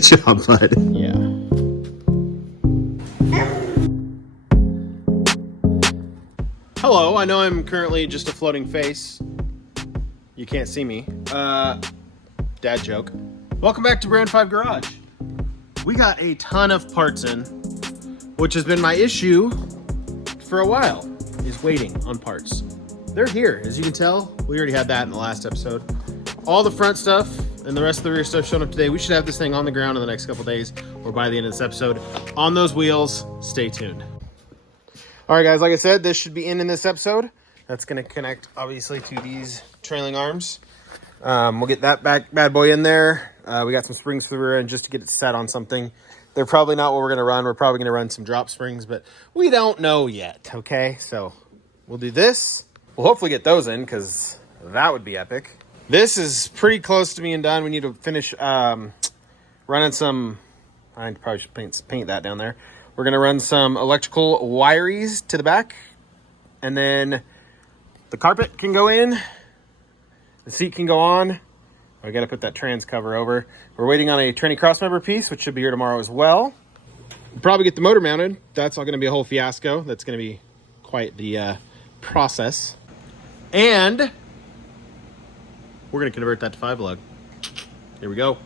Good job, bud. Yeah. Hello, I know I'm currently just a floating face. You can't see me. Dad joke. Welcome back to Brand 5 Garage. We got a ton of parts in, which has been my issue for a while, is waiting on parts. They're here, as you can tell. We already had that in the last episode. All the front stuff and the rest of the rear stuff showing up today. We should have this thing on the ground in the next couple days or by the end of this episode. On those wheels, stay tuned. All right, guys, like I said, this should be in this episode. That's going to connect, obviously, to these trailing arms. We'll get that bad boy in there. We got some springs for the rear end just to get it set on something. They're probably not what we're going to run. We're probably going to run some drop springs, but we don't know yet, okay? So we'll do this. We'll hopefully get those in because that would be epic. This is pretty close to being done. We need to finish running some... I probably should paint that down there. We're going to run some electrical wiries to the back. And then the carpet can go in. The seat can go on. I got to put that trans cover over. We're waiting on a tranny crossmember piece, which should be here tomorrow as well. We'll probably get the motor mounted. That's all going to be a whole fiasco. That's going to be quite the process. And we're going to convert that to 5-lug. Here we go.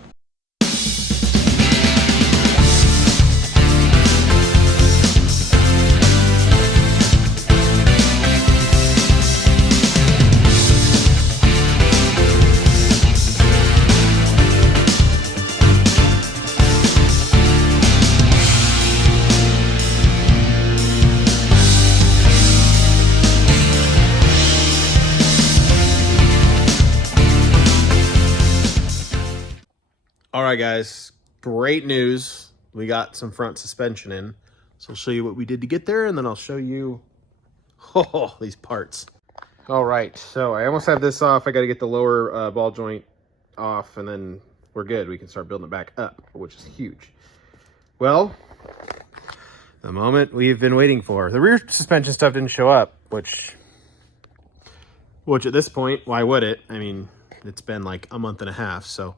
All right, guys, great news. We got some front suspension in. So I'll show you what we did to get there, and then I'll show you these parts. All right, so I almost have this off. I got to get the lower ball joint off, and then we're good. We can start building it back up, which is huge. Well, the moment we've been waiting for. The rear suspension stuff didn't show up, which at this point, why would it? I mean, it's been like a month and a half, so...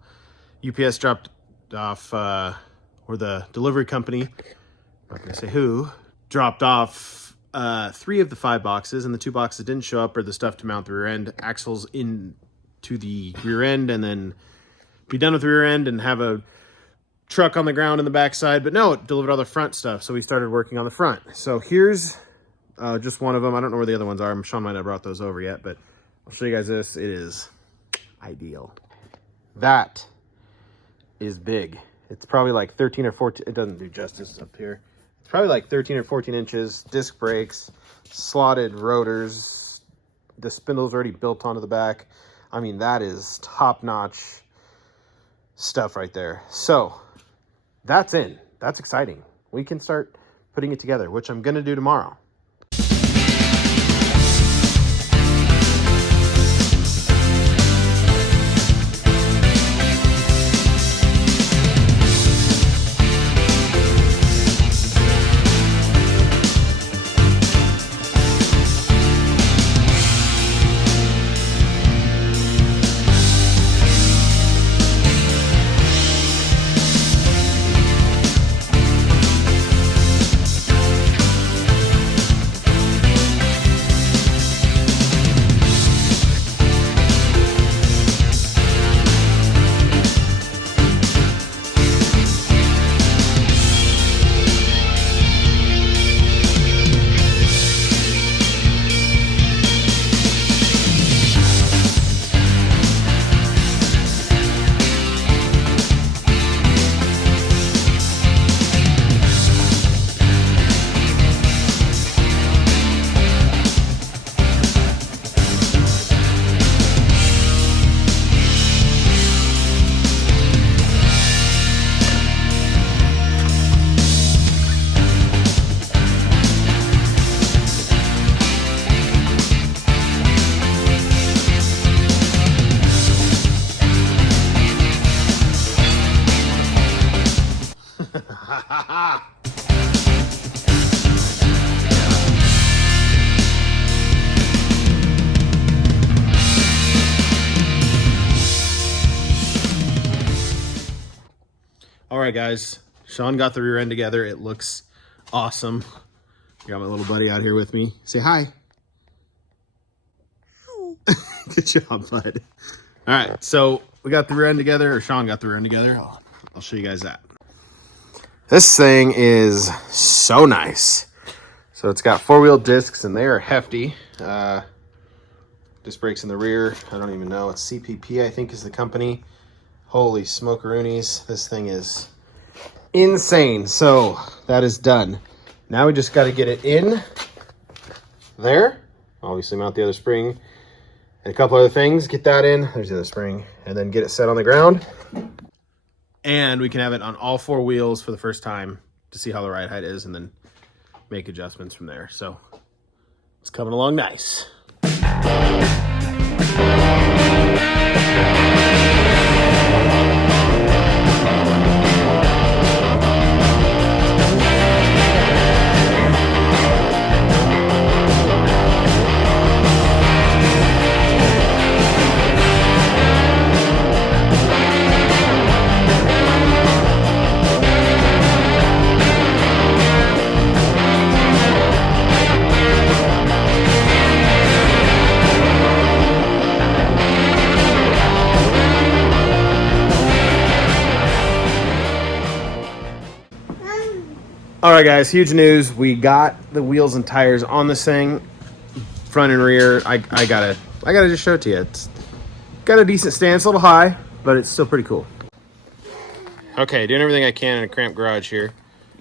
UPS dropped off, or the delivery company, I'm not going to say who, dropped off 3 of the 5 boxes, and the 2 boxes didn't show up, or the stuff to mount the rear end, axles into the rear end, and then be done with the rear end and have a truck on the ground in the backside. But no, it delivered all the front stuff, so we started working on the front. So here's just one of them. I don't know where the other ones are. Sean might not have brought those over yet, but I'll show you guys this. It is ideal. That is big. It's probably like 13 or 14. It doesn't do justice up here. It's probably like 13 or 14 inches. Disc brakes, slotted rotors. The spindle's already built onto the back. I mean, that is top-notch stuff right there. So that's in. That's exciting. We can start putting it together, which I'm going to do tomorrow. All right, guys. Sean got the rear end together. It looks awesome. Got my little buddy out here with me. Say hi. Hi. Good job, bud. All right, so we got the rear end together, or Sean got the rear end together. I'll show you guys that. This thing is so nice. So it's got 4-wheel discs, and they are hefty. Disc brakes in the rear. I don't even know. It's CPP, I think, is the company. Holy smokeroonies. This thing is insane. So that is done. Now we just got to get it in there. Obviously mount the other spring and a couple other things. Get that in. There's the other spring. And then get it set on the ground. And we can have it on all 4 wheels for the first time to see how the ride height is and then make adjustments from there. So it's coming along nice. All right, guys, huge news. We got the wheels and tires on this thing, front and rear. I gotta just show it to you. It's got a decent stance, a little high, but it's still pretty cool. Okay, doing everything I can in a cramped garage here.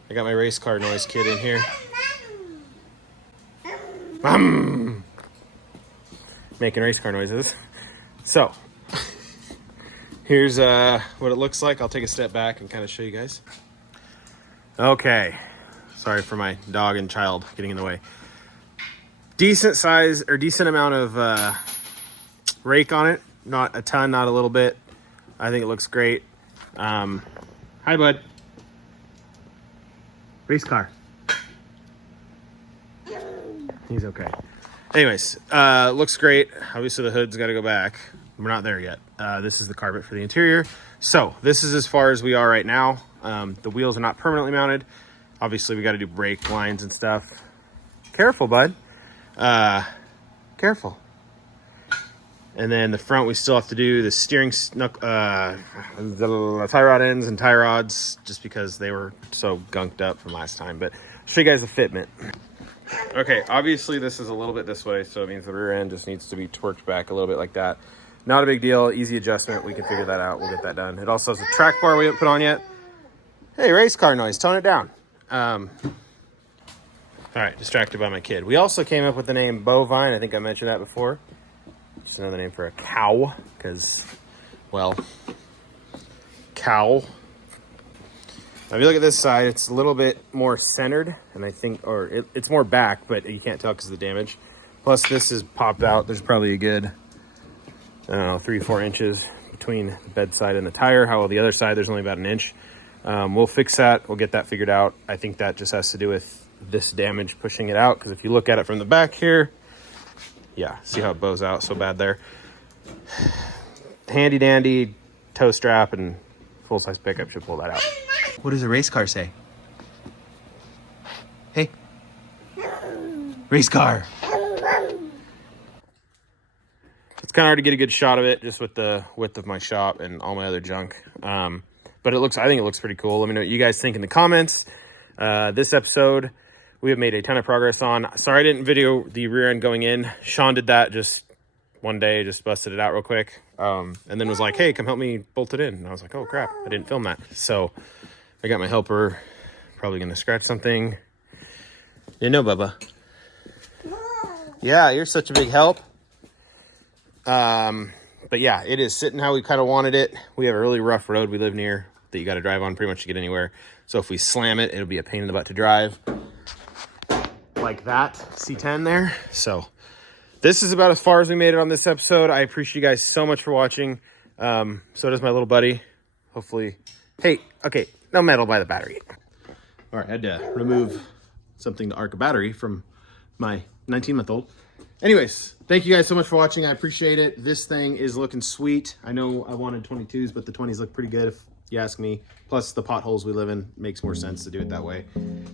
I got my race car noise kit in here. Making race car noises. So, here's what it looks like. I'll take a step back and kind of show you guys. Okay. Sorry for my dog and child getting in the way. Decent size, or decent amount of rake on it. Not a ton, not a little bit. I think it looks great. Hi, bud. Race car. He's okay. Anyways, looks great. Obviously the hood's got to go back. We're not there yet. This is the carpet for the interior. So this is as far as we are right now. The wheels are not permanently mounted. Obviously we got to do brake lines and stuff. Careful, bud. Careful. And then the front, we still have to do the steering, the tie rod ends and tie rods, just because they were so gunked up from last time. But I'll show you guys the fitment. Okay, obviously this is a little bit this way, so it means the rear end just needs to be twerked back a little bit like that. Not a big deal, easy adjustment. We can figure that out. We'll get that done. It also has a track bar we haven't put on yet. Hey, race car noise, tone it down. All right, distracted by my kid. We also came up with the name Bovine. I think I mentioned that before. Just another name for a cow, because, well, cow. Now, if you look at this side, it's a little bit more centered, and I think, or it's more back, but you can't tell because of the damage. Plus, this is popped out. There's probably a good, I don't know, 3-4 inches between the bedside and the tire. How well, the other side, there's only about an inch. We'll fix that. We'll get that figured out. I think that just has to do with this damage pushing it out, because if you look at it from the back here, yeah, see how it bows out so bad there. Handy dandy toe strap and full-size pickup should pull that out. What does a race car say? Hey. Race car. It's kind of hard to get a good shot of it just with the width of my shop and all my other junk. But I think it looks pretty cool. Let me know what you guys think in the comments. This episode, we have made a ton of progress on. Sorry I didn't video the rear end going in. Sean did that just one day, just busted it out real quick. And then was like, hey, come help me bolt it in. And I was like, oh crap, I didn't film that. So I got my helper, probably gonna scratch something. You know, Bubba. Yeah, you're such a big help. But yeah, it is sitting how we kind of wanted it. We have a really rough road we live near that you got to drive on pretty much to get anywhere. So if we slam it, it'll be a pain in the butt to drive. Like that C10 there. So this is about as far as we made it on this episode. I appreciate you guys so much for watching. So does my little buddy. Hopefully. Hey, okay, no metal by the battery. All right, I had to remove something to arc a battery from my 19-month-old. Anyways, thank you guys so much for watching. I appreciate it. This thing is looking sweet. I know I wanted 22s, but the 20s look pretty good. you ask me. Plus the potholes we live in makes more sense to do it that way.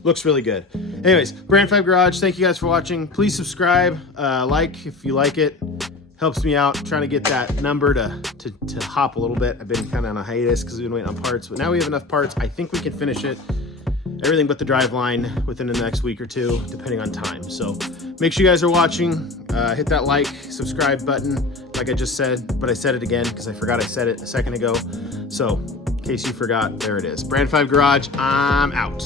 Looks really good. Anyways, Brand 5 Garage, thank you guys for watching. Please subscribe, like if you like it. Helps me out trying to get that number to hop a little bit. I've been kind of on a hiatus because we've been waiting on parts, but now we have enough parts. I think we can finish it. Everything but the drive line within the next week or two, depending on time. So make sure you guys are watching. Hit that like, subscribe button, like I just said, but I said it again because I forgot I said it a second ago. So in case you forgot, there it is. Brand 5 Garage, I'm out.